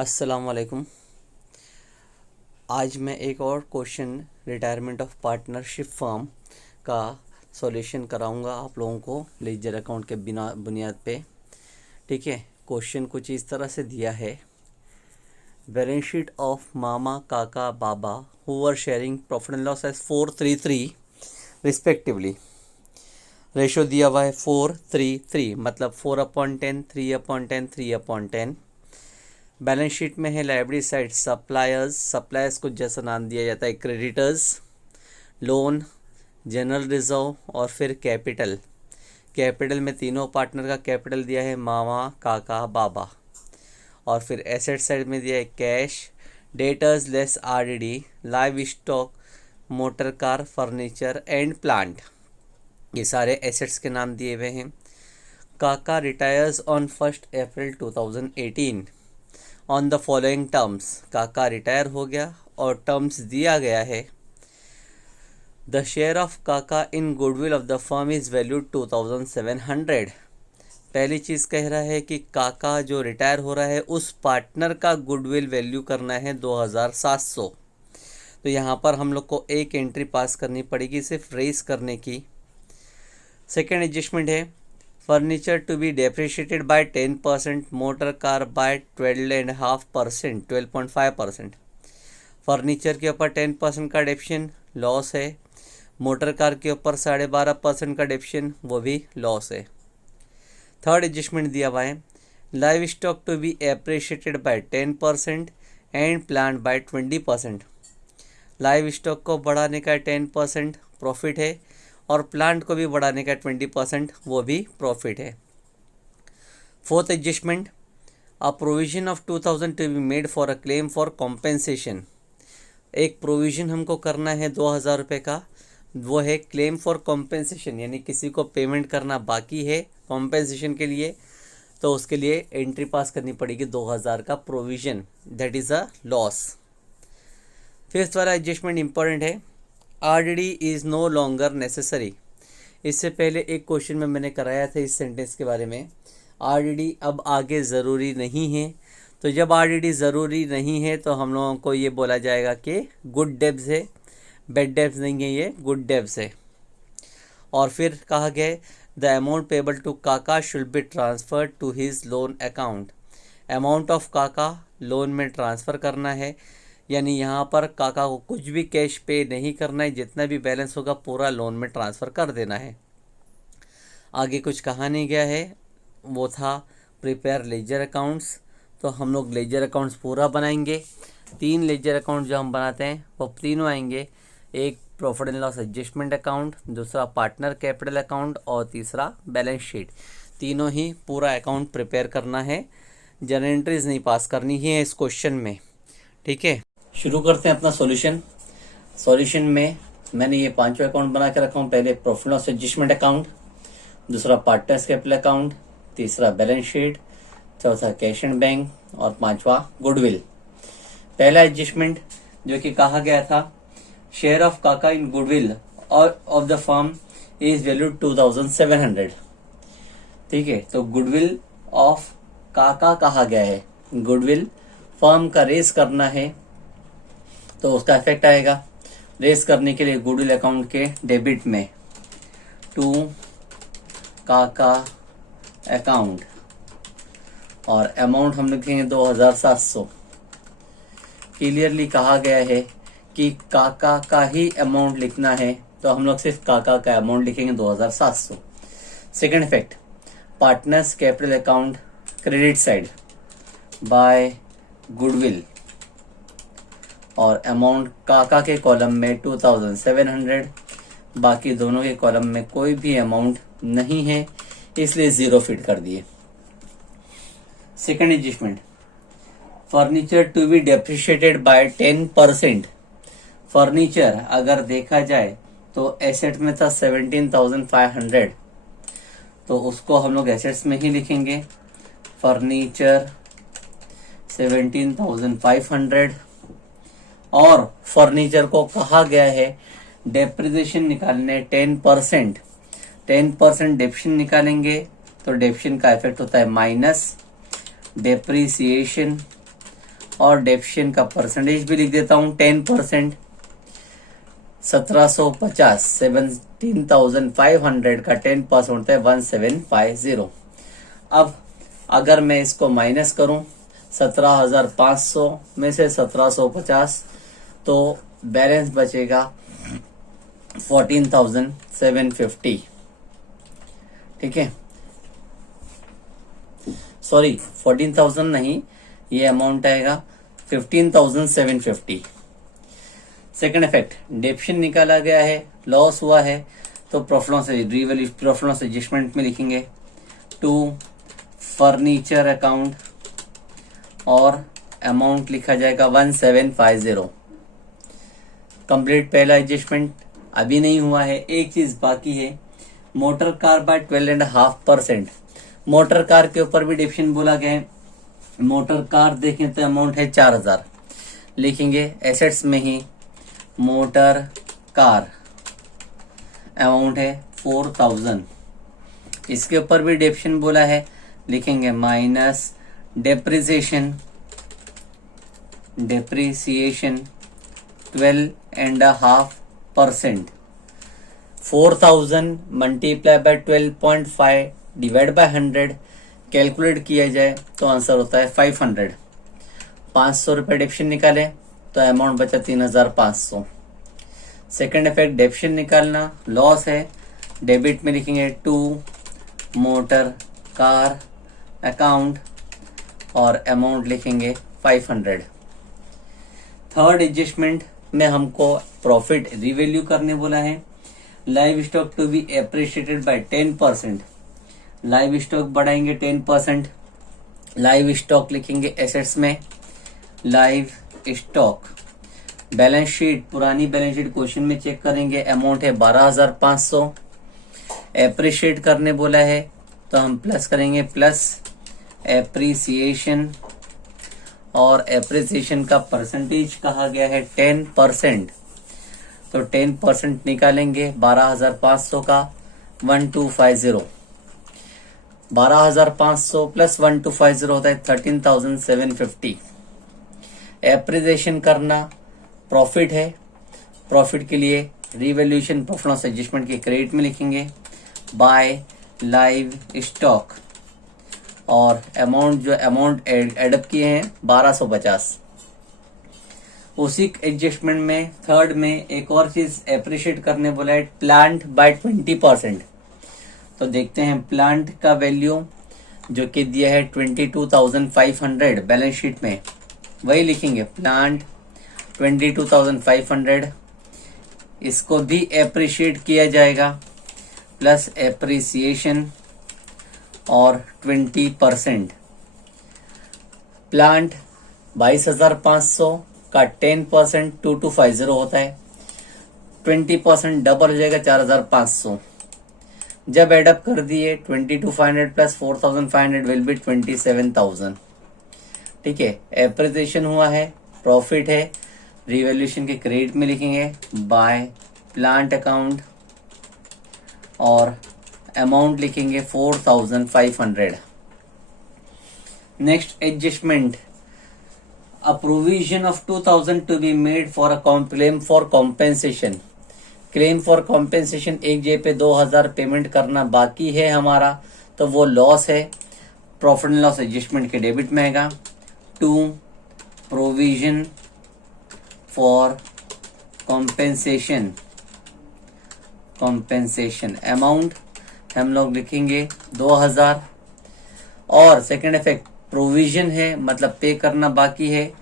अस्सलाम वालेकुम। आज मैं एक और question retirement of partnership firm का सॉल्यूशन कराऊंगा आप लोगों को लेजर अकाउंट के बिना बुनियाद पे। ठीक है, क्वेश्चन कुछ इस तरह से दिया है। Balance sheet of Mama Kaka Baba who were sharing profit and loss as 433 respectively. Ratio दिया हुआ है 433, मतलब 4/10, 3/10, 3/10। बैलेंस शीट में है लाइबिलिटी साइड सप्लायर्स को जैसा नाम दिया जाता है क्रेडिटर्स, लोन, जनरल रिजर्व और फिर कैपिटल में तीनों पार्टनर का कैपिटल दिया है मामा काका बाबा। और फिर एसेट साइड में दिया है cash, debtors less RDD, live stock, motor car, furniture and plant. ये सारे एसेट्स के नाम दिए हुए हैं। काका retires on 1 April 2018 on the following terms. काका रिटायर हो गया और टर्म्स दिया गया है। The share of Kaka in goodwill of the firm is valued 2700। पहली चीज़ कह रहा है कि काका जो रिटायर हो रहा है उस पार्टनर का गुडविल वैल्यू करना है 2700। तो यहाँ पर हम लोग को एक एंट्री पास करनी पड़ेगी सिर्फ रेस करने की। सेकेंड एडजस्टमेंट है furniture to be depreciated by 10%, motor car by 12.5%। Furniture के ऊपर 10% का डेप्शन लॉस है, मोटर कार के ऊपर 12.5% का डेप्शन वो भी लॉस है। थर्ड एडजस्टमेंट दिया हुआ है live stock to be appreciated by 10% and plant by 20%। Livestock को बढ़ाने का 10% प्रॉफिट है और प्लांट को भी बढ़ाने का 20% वो भी प्रॉफिट है। Fourth adjustment a provision of 2000 to be made for a claim for compensation. एक प्रोविजन हमको करना है 2000 रुपये का, वो है क्लेम फॉर कॉम्पेंसेशन, यानी किसी को पेमेंट करना बाकी है कॉम्पेंसेशन के लिए, तो उसके लिए एंट्री पास करनी पड़ेगी 2000 का provision, that is a loss. Fifth वाला एडजस्टमेंट इंपॉर्टेंट है RDD is no longer necessary. इससे पहले एक क्वेश्चन में मैंने कराया था इस सेंटेंस के बारे में, आरडीडी अब आगे ज़रूरी नहीं है। तो जब आरडीडी ज़रूरी नहीं है तो हम लोगों को ये बोला जाएगा कि गुड डेब्स है, बैड डेब्स नहीं है, ये गुड डेब्स है। और फिर कहा गया है the amount payable to Kaka should be transferred to his loan account. Amount of Kaka loan में ट्रांसफ़र करना है, यानी यहाँ पर काका को कुछ भी कैश पे नहीं करना है, जितना भी बैलेंस होगा पूरा लोन में ट्रांसफ़र कर देना है। आगे कुछ कहा नहीं गया है, वो था प्रिपेयर लेजर अकाउंट्स। तो हम लोग लेजर अकाउंट्स पूरा बनाएंगे। 3 लेजर अकाउंट जो हम बनाते हैं वो तीनों आएंगे, एक profit and loss adjustment account, दूसरा पार्टनर कैपिटल अकाउंट और तीसरा बैलेंस शीट। तीनों ही पूरा अकाउंट प्रिपेयर करना है, जनरल एंट्रीज नहीं पास करनी है इस क्वेश्चन में। ठीक है, शुरू करते हैं अपना सॉल्यूशन में मैंने ये 5 अकाउंट बना के रखा हूँ। पहले प्रॉफिट लॉस एडजस्टमेंट अकाउंट, दूसरा पार्टनर्स कैपिटल अकाउंट, तीसरा बैलेंस शीट, चौथा कैश एंड बैंक और 5वां गुडविल। पहला एडजस्टमेंट जो कि कहा गया था share of Kaka in goodwill of the firm is valued 2700। ठीक है, तो गुडविल ऑफ काका कहा गया है, गुडविल फर्म का रेस करना है तो उसका इफेक्ट आएगा। रेस करने के लिए गुडविल अकाउंट के डेबिट में टू काका अकाउंट और अमाउंट हम लिखेंगे 2700। क्लियरली कहा गया है कि काका का ही अमाउंट लिखना है, तो हम लोग सिर्फ काका का अमाउंट लिखेंगे 2700। Second effect partners capital account credit side by goodwill और अमाउंट काका के कॉलम में 2700, बाकी दोनों के कॉलम में कोई भी अमाउंट नहीं है, इसलिए 0 फिट कर दिए। Second adjustment furniture to be depreciated by 10%। Furniture अगर देखा जाए तो एसेट में था 17,500, तो उसको हम लोग एसेट्स में ही लिखेंगे। फर्नीचर 17,500 और फर्नीचर को कहा गया है डेप्रिसिएशन निकालने 10%। 10% डेप्शन निकालेंगे तो डेप्शन का इफेक्ट होता है माइनस डेप्रिसिएशन और डेप्शन का परसेंटेज भी लिख देता हूं 10%। 1750 17,500 का 10% होता है 1750। अब अगर मैं इसको माइनस करूं 17,500 में से 1750 तो बैलेंस बचेगा 14,750। ठीक है, सॉरी 14,000 नहीं, ये अमाउंट आएगा 15,750। सेकंड इफेक्ट, डेप्शन निकाला गया है, लॉस हुआ है, तो प्रॉफिट लॉस एडजस्टमेंट में लिखेंगे टू फर्नीचर अकाउंट और अमाउंट लिखा जाएगा 1750। कंप्लीट पहला एडजस्टमेंट अभी नहीं हुआ है, एक चीज बाकी है, motor car by 12.5%। Motor car के ऊपर भी डेप्शन बोला गया है। मोटर कार देखें तो अमाउंट है 4,000, लिखेंगे एसेट्स में ही मोटर कार अमाउंट है 4,000। इसके ऊपर भी डेप्शन बोला है, लिखेंगे minus depreciation 12.5%। 4,000 multiply by 12.5 divide by 100 calculate किया जाए तो आंसर होता है 500। 500 रुपए डेप्शन निकाले तो अमाउंट बचा 3,500। सेकंड इफेक्ट, डेप्शन निकालना, लॉस है, डेबिट में लिखेंगे टू मोटर कार अकाउंट और अमाउंट लिखेंगे 500। थर्ड एडजस्टमेंट में हमको प्रॉफिट रिवैल्यू करने बोला है। Live stock to be appreciated by 10%। Live stock बढ़ाएंगे 10%। लाइव स्टॉक लिखेंगे एसेट्स में लाइव स्टॉक। बैलेंस शीट, पुरानी बैलेंस शीट क्वेश्चन में चेक करेंगे, अमाउंट है 12,500। एप्रिशिएट करने बोला है तो हम प्लस करेंगे, प्लस एप्रिसिएशन और एप्रिसिएशन का परसेंटेज कहा गया है 10%, तो 10% निकालेंगे 12,500 का 1250। 12,500 प्लस 1250 होता है 13,750। एप्रिसिएशन करना, प्रॉफिट है, प्रॉफिट के लिए रिवैल्यूएशन प्रॉफिट लॉस एडजस्टमेंट के क्रेडिट में लिखेंगे बाय लाइव स्टॉक और अमाउंट जो अमाउंट एडअप किए हैं 1250। उसी एडजस्टमेंट में थर्ड में एक और चीज एप्रिशिएट करने बोला है, प्लांट बाय 20%। तो देखते हैं प्लांट का वैल्यू जो कि दिया है 22,500 बैलेंस शीट में, वही लिखेंगे प्लांट 22,500। इसको भी एप्रिशिएट किया जाएगा प्लस एप्रिसिएशन और 20%। प्लांट 22,500 का 10% 2250 होता है, 20% डबल हो जाएगा 4,500। जब एडअप कर दिए 22,500 प्लस 4,500 विल बी 27,000। ठीक है, एप्रिसिएशन हुआ है, प्रॉफिट है, रिवैल्यूएशन के क्रेडिट में लिखेंगे बाय प्लांट अकाउंट और अमाउंट लिखेंगे 4,500। Next adjustment, a provision of 2,000 to be made for a claim for compensation. Claim for compensation, एक जगह पे 2,000 पेमेंट करना बाकी है हमारा, तो वो लॉस है, प्रॉफिट एंड लॉस एडजस्टमेंट के डेबिट में आएगा to provision for compensation. Compensation amount हम लोग लिखेंगे 2,000 और सेकेंड इफेक्ट प्रोविजन है मतलब पे करना बाकी है,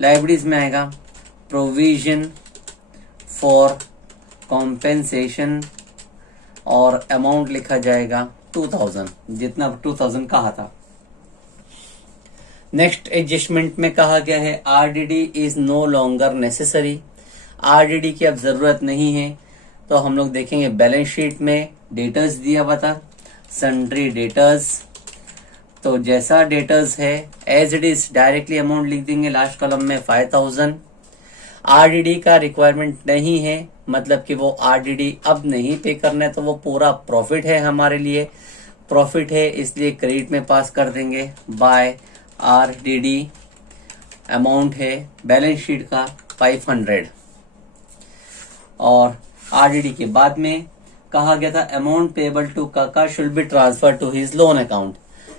लाइबिलिटीज में आएगा प्रोविजन फॉर कॉम्पेंसेशन और अमाउंट लिखा जाएगा 2,000, जितना 2,000 कहा था। नेक्स्ट एडजस्टमेंट में कहा गया है RDD is no longer necessary. RDD की अब जरूरत नहीं है, तो हम लोग देखेंगे बैलेंस शीट में डेटर्स दिया हुआ था, सन्ड्री डेटर्स, तो जैसा डेटर्स है as it is directly amount लिख देंगे लास्ट कॉलम में 5,000। आरडीडी का रिक्वायरमेंट नहीं है, मतलब कि वो आरडीडी अब नहीं पे करना है, तो वो पूरा प्रॉफिट है हमारे लिए, प्रॉफिट है इसलिए क्रेडिट में पास कर देंगे बाय आरडीडी अमाउंट है बैलेंस शीट का 500। और आरडीडी के बाद में कहा गया था amount payable to Kaka should be transferred to his loan account.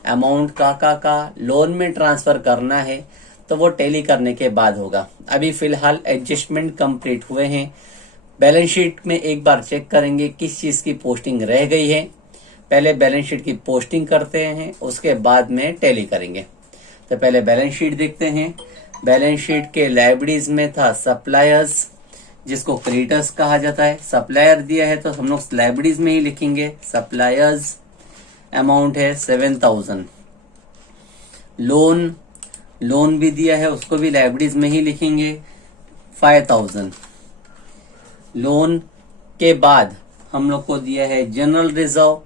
Amount Kaka का लोन में ट्रांसफर करना है तो वो टैली करने के बाद होगा। अभी फिलहाल एडजस्टमेंट कंप्लीट हुए हैं। बैलेंस शीट में एक बार चेक करेंगे किस चीज की पोस्टिंग रह गई है। पहले बैलेंस शीट की पोस्टिंग करते हैं, उसके बाद में टैली करेंगे। तो पहले बैलेंस शीट देखते हैं। बैलेंस शीट के लायबिलिटीज में था सप्लायर्स, जिसको क्रेडिटर्स कहा जाता है। सप्लायर दिया है तो हम लोग लायबिलिटीज में ही लिखेंगे सप्लायर्स। अमाउंट है 7000। लोन भी दिया है, उसको भी लायबिलिटीज में ही लिखेंगे 5000। लोन के बाद हम लोग को दिया है जनरल रिजर्व।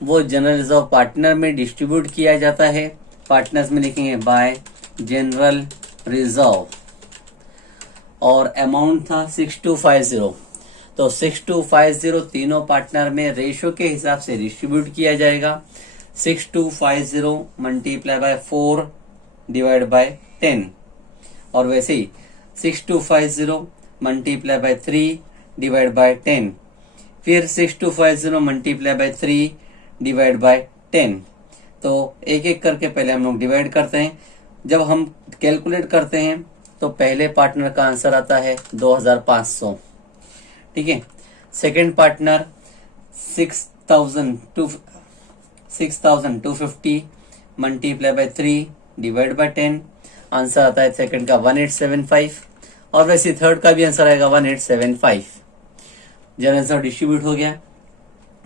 वो जनरल रिजर्व पार्टनर में डिस्ट्रीब्यूट किया जाता है। पार्टनर्स में लिखेंगे बाय जनरल रिजर्व। और अमाउंट था 6250। तो 6250 तीनों पार्टनर में रेशो के हिसाब से डिस्ट्रीब्यूट किया जाएगा। 6250 मल्टीप्लाई बाय 4 डिवाइड बाय 10। और वैसे ही 6250 मल्टीप्लाई बाय 3 डिवाइड बाय 10। फिर 6250 मल्टीप्लाई बाय 3 डिवाइड बाय 10। तो एक एक करके पहले हम लोग डिवाइड करते हैं। जब हम कैलकुलेट करते हैं तो पहले पार्टनर का आंसर आता है 2500। ठीक है। Second partner 6250 multiply by 3 divide by 10। Answer आता है सेकंड का 1875। और वैसे थर्ड का भी आंसर आएगा 1875। जनरल रिजर्व डिस्ट्रीब्यूट हो गया।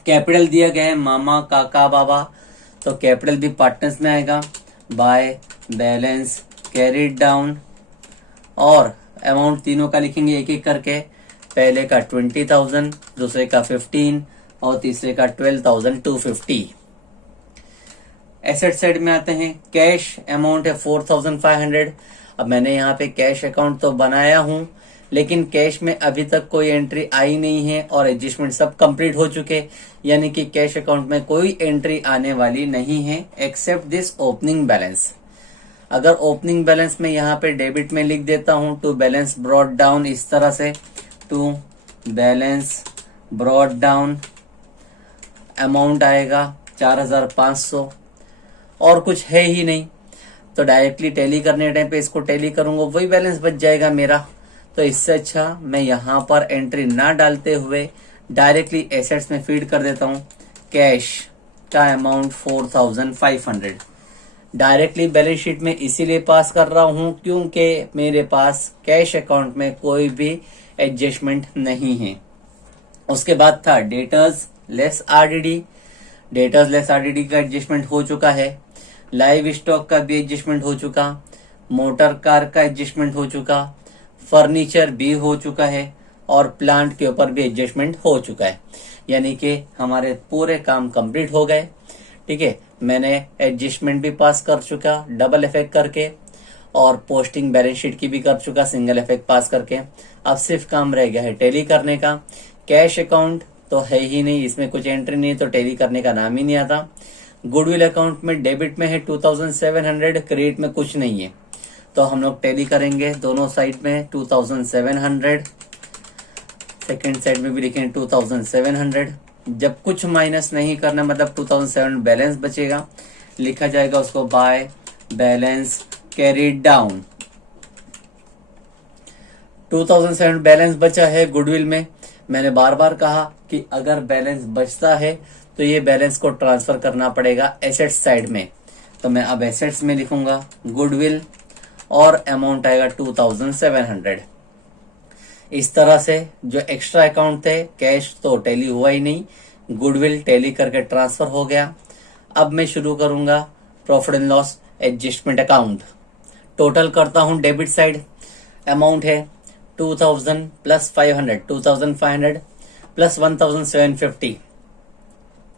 कैपिटल दिया गया है मामा काका बाबा, तो कैपिटल भी पार्टनर्स में आएगा बाय बैलेंस कैरिड डाउन। और अमाउंट तीनों का लिखेंगे एक एक करके। पहले का 20,000, दूसरे का 15 और तीसरे का 12,250। एसेट साइड में आते हैं। कैश अमाउंट है 4,500। अब मैंने यहाँ पे कैश अकाउंट तो बनाया हूं, लेकिन कैश में अभी तक कोई एंट्री आई नहीं है और एडजस्टमेंट सब कंप्लीट हो चुके, यानी कि कैश अकाउंट में कोई एंट्री आने वाली नहीं है एक्सेप्ट दिस ओपनिंग बैलेंस। अगर ओपनिंग बैलेंस में यहाँ पे डेबिट में लिख देता हूं टू बैलेंस ब्रॉड डाउन, इस तरह से to balance brought down, amount आएगा 4500 और कुछ है ही नहीं। तो डायरेक्टली टैली करने टाइम पे इसको टैली करूंगा, वही बैलेंस बच जाएगा मेरा। तो इससे अच्छा मैं यहाँ पर एंट्री ना डालते हुए डायरेक्टली एसेट्स में फीड कर देता हूँ। कैश का अमाउंट 4500 डायरेक्टली बैलेंस शीट में इसीलिए पास कर रहा हूँ क्योंकि मेरे पास कैश अकाउंट में कोई भी एडजस्टमेंट नहीं है। उसके बाद था debtors less RDD. Debtors less RDD का एडजस्टमेंट हो चुका है। लाइव स्टॉक का भी एडजस्टमेंट हो चुका, मोटर कार का एडजस्टमेंट हो चुका, फर्नीचर भी हो चुका है और प्लांट के ऊपर भी एडजस्टमेंट हो चुका है। यानी कि हमारे पूरे काम कंप्लीट हो गए। ठीक है, मैंने एडजस्टमेंट भी पास कर चुका डबल इफेक्ट करके और पोस्टिंग बैलेंस शीट की भी कर चुका सिंगल इफेक्ट पास करके। अब सिर्फ काम रह गया है टैली करने का। कैश अकाउंट तो है ही नहीं, इसमें कुछ एंट्री नहीं, तो टैली करने का नाम ही नहीं आता। गुडविल अकाउंट में डेबिट में है 2700, क्रेडिट में कुछ नहीं है, तो हम लोग टैली करेंगे दोनों साइड में 2700। सेकेंड साइड में भी लिखेंगे 2700। जब कुछ माइनस नहीं करना, मतलब 2700 बैलेंस बचेगा, लिखा जाएगा उसको by balance carried down. 2007 balance बचा है गुडविल में। मैंने बार बार कहा कि अगर बैलेंस बचता है तो ये बैलेंस को ट्रांसफर करना पड़ेगा एसेट्स साइड में। तो मैं अब एसेट्स में लिखूंगा गुडविल और अमाउंट आएगा 2700। इस तरह से जो एक्स्ट्रा अकाउंट थे, कैश तो टैली हुआ ही नहीं, गुडविल टैली करके ट्रांसफर हो गया। अब मैं शुरू करूंगा profit and loss adjustment account. Total करता हूं डेबिट साइड। अमाउंट है 2000 प्लस 500, 2500 प्लस 1750।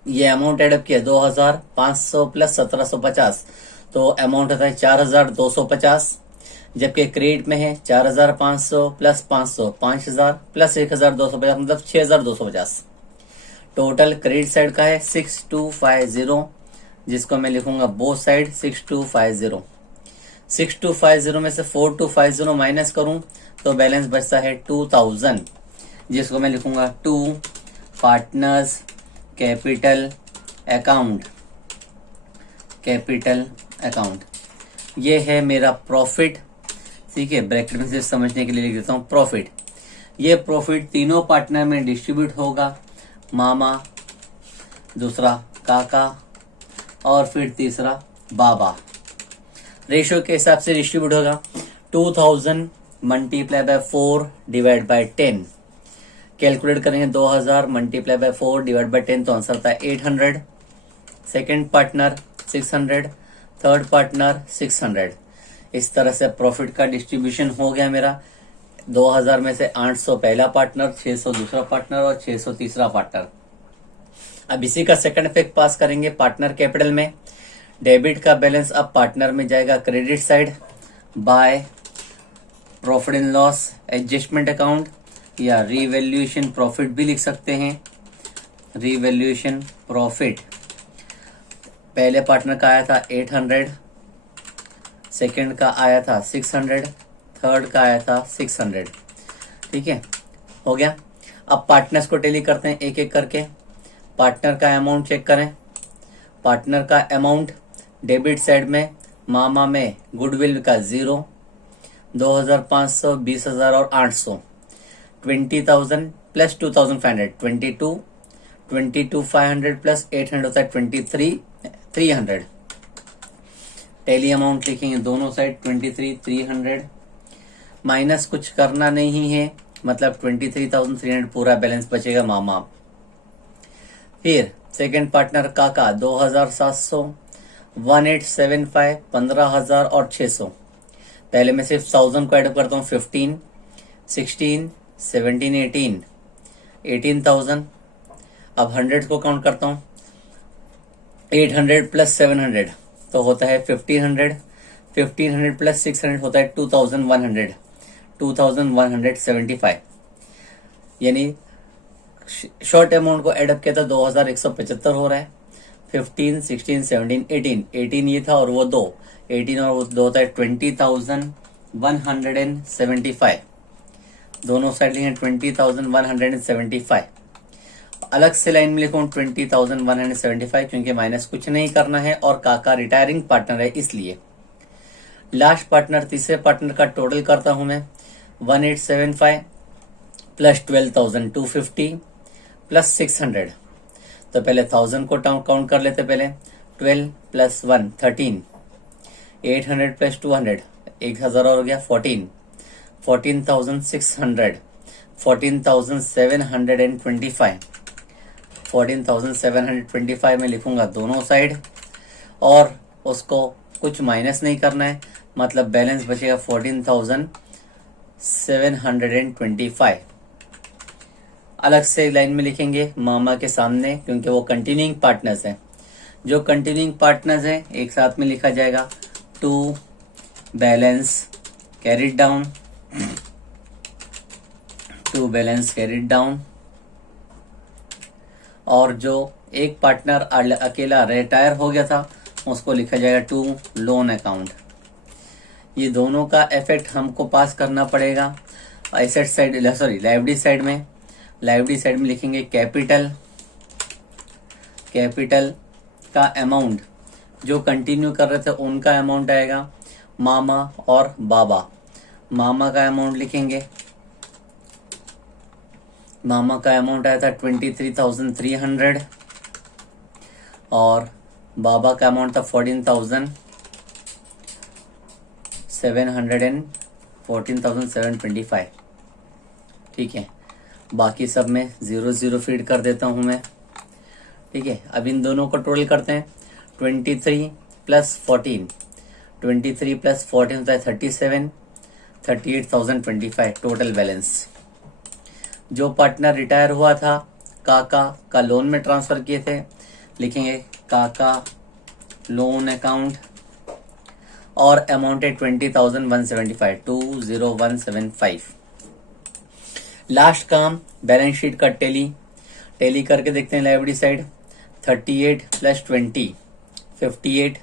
ये अमाउंट एडअप किया 2500 प्लस 1750, तो अमाउंट आता है 4250। जबकि क्रेडिट में है 4500 प्लस 500 5000 प्लस 1250, मतलब 6250। टोटल क्रेडिट साइड का है 6250, जिसको मैं लिखूंगा बोथ साइड 6250। 6250 में से 4250 माइनस करूं तो बैलेंस बचता है 2000, जिसको मैं लिखूंगा to partners capital account. Capital account ये है मेरा प्रॉफिट। ठीक है, ब्रैकेट में सिर्फ समझने के लिए लिख देता हूं प्रॉफिट। ये प्रॉफिट तीनों पार्टनर में डिस्ट्रीब्यूट होगा, मामा, दूसरा काका और फिर तीसरा बाबा। रेशियो के हिसाब से डिस्ट्रीब्यूट होगा 2000 multiply by 4 divide by 10। Calculate करेंगे 2000 मल्टीप्लाई बाय 4 डिवाइड बाय 10 तो आंसर आता है 800। Second partner 600, third partner 600। इस तरह से प्रॉफिट का डिस्ट्रीब्यूशन हो गया मेरा। 2000 में से 800 पहला पार्टनर, 600 दूसरा पार्टनर और 600 तीसरा पार्टनर। अब इसी का सेकंड इफेक्ट पास करेंगे पार्टनर कैपिटल में। डेबिट का बैलेंस अब पार्टनर में जाएगा credit side by profit and loss adjustment account, या रीवैल्यूएशन प्रॉफिट भी लिख सकते हैं। रीवैल्यूएशन प्रॉफिट पहले पार्टनर का आया था 800, सेकंड का आया था 600, थर्ड का आया था 600। ठीक है, हो गया। अब पार्टनर्स को टेली करते हैं एक एक करके। पार्टनर का अमाउंट चेक करें। पार्टनर का अमाउंट डेबिट साइड में मामा में गुडविल का 0, 2500, 20000 और 800, 20,000 प्लस 2500 22, 22,500 प्लस 800 होता है 23,300। टेली अमाउंट लिखेंगे दोनों साइड 23,300 माइनस कुछ करना नहीं है, मतलब 23,300 पूरा बैलेंस बचेगा मामा। फिर सेकंड पार्टनर काका 2,700, 1875, 15,000 और 600। पहले मैं सिर्फ 1000 को ऐड करता हूँ 15, 16, 17, 18, 18,000। अब 100 को काउंट करता हूँ 800 प्लस 700 तो होता है 1500, 1500 प्लस 600 होता है 2100, 2175। यानी शॉर्ट अमाउंट को एडअप किया था 2175 हो रहा है। 15, 16, 17, 18, 18 ये था और वो 2, 18 और वो 2 होता है 20,175। दोनों साइड लिखें 20,175। अलग से लाइन में लिखूं 20,175 क्योंकि माइनस कुछ नहीं करना है और काका रिटायरिंग पार्टनर है इसलिए। लास्ट पार्टनर तीसरे पार्टनर का टोटल करता हूं मैं 1875 प्लस 12,250 प्लस 600। तो पहले 1000 को काउंट कर लेते। पहले 12 प्लस 1 13, 800 प्लस 200 1000 और हो गया 14, 14,600, 14,725, 14,725 में लिखूंगा दोनों साइड और उसको कुछ माइनस नहीं करना है, मतलब बैलेंस बचेगा 14,725। अलग से लाइन में लिखेंगे मामा के सामने क्योंकि वो कंटिन्यूइंग पार्टनर्स हैं। जो कंटिन्यूइंग पार्टनर्स हैं एक साथ में लिखा जाएगा to balance carried down, to balance carried down. और जो एक पार्टनर अकेला रिटायर हो गया था उसको लिखा जाएगा टू लोन अकाउंट। ये दोनों का इफेक्ट हमको पास करना पड़ेगा asset side, sorry liability side में। लायबिलिटी साइड में लिखेंगे कैपिटल, कैपिटल का अमाउंट जो कंटिन्यू कर रहे थे उनका अमाउंट आएगा मामा और बाबा। मामा का अमाउंट लिखेंगे, मामा का अमाउंट आया था 23,300 और बाबा का अमाउंट था 14,725। ठीक है, बाकी सब में 0 फीड कर देता हूं मैं। ठीक है, अब इन दोनों को टोटल करते हैं 23 प्लस 14, 23 प्लस 14 होता है 37, 38,025 टोटल बैलेंस। जो पार्टनर रिटायर हुआ था काका का लोन में ट्रांसफर किए थे लिखेंगे काका लोन अकाउंट और अमाउंट है 20,175, 20,175। लास्ट काम बैलेंस शीट का टेली करके देखते हैं। लायबिलिटी साइड 38 प्लस 20 58,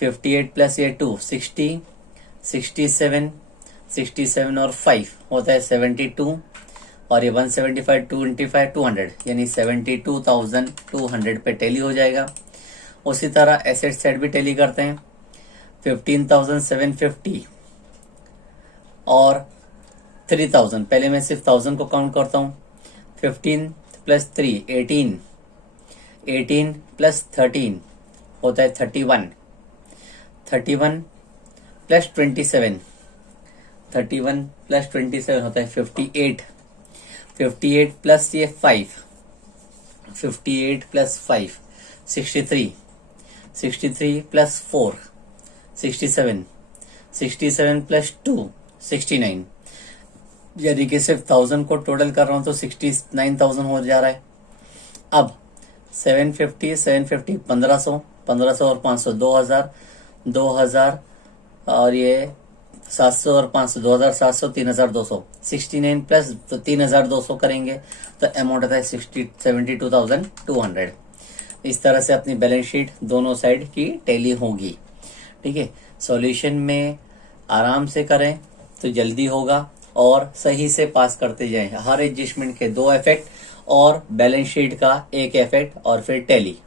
58 प्लस ये 2 60, 67, 67 और 5 होता है 72, और ये 175, 25, 200 यानी 72,200 पे टैली हो जाएगा। उसी तरह एसेट साइड भी टैली करते हैं। 15,750 और 3,000, पहले मैं सिर्फ 1000 को काउंट करता हूँ। 15 प्लस 3 18, 18 प्लस 13 होता है 31, 31 प्लस 27, 31 प्लस 27 होता है 58, 58 प्लस ये 5, 58 प्लस 5 63, 63 प्लस 4 67, 67 प्लस 2 69, यानी कि सिर्फ 1000 को टोटल कर रहा हूं तो 69,000 हो जा रहा है। अब 750 750 1500, 1500 और 500 2000, 2000 और ये 700 और 500 2700, 3200, 69 प्लस 3200 करेंगे तो अमाउंट आता है 72,200। इस तरह से अपनी बैलेंस शीट दोनों साइड की टैली होगी। ठीक है, सॉल्यूशन में आराम से करें तो जल्दी होगा और सही से पास करते जाएं। हर एडजस्टमेंट के 2 इफेक्ट और बैलेंस शीट का 1 इफेक्ट और फिर टैली।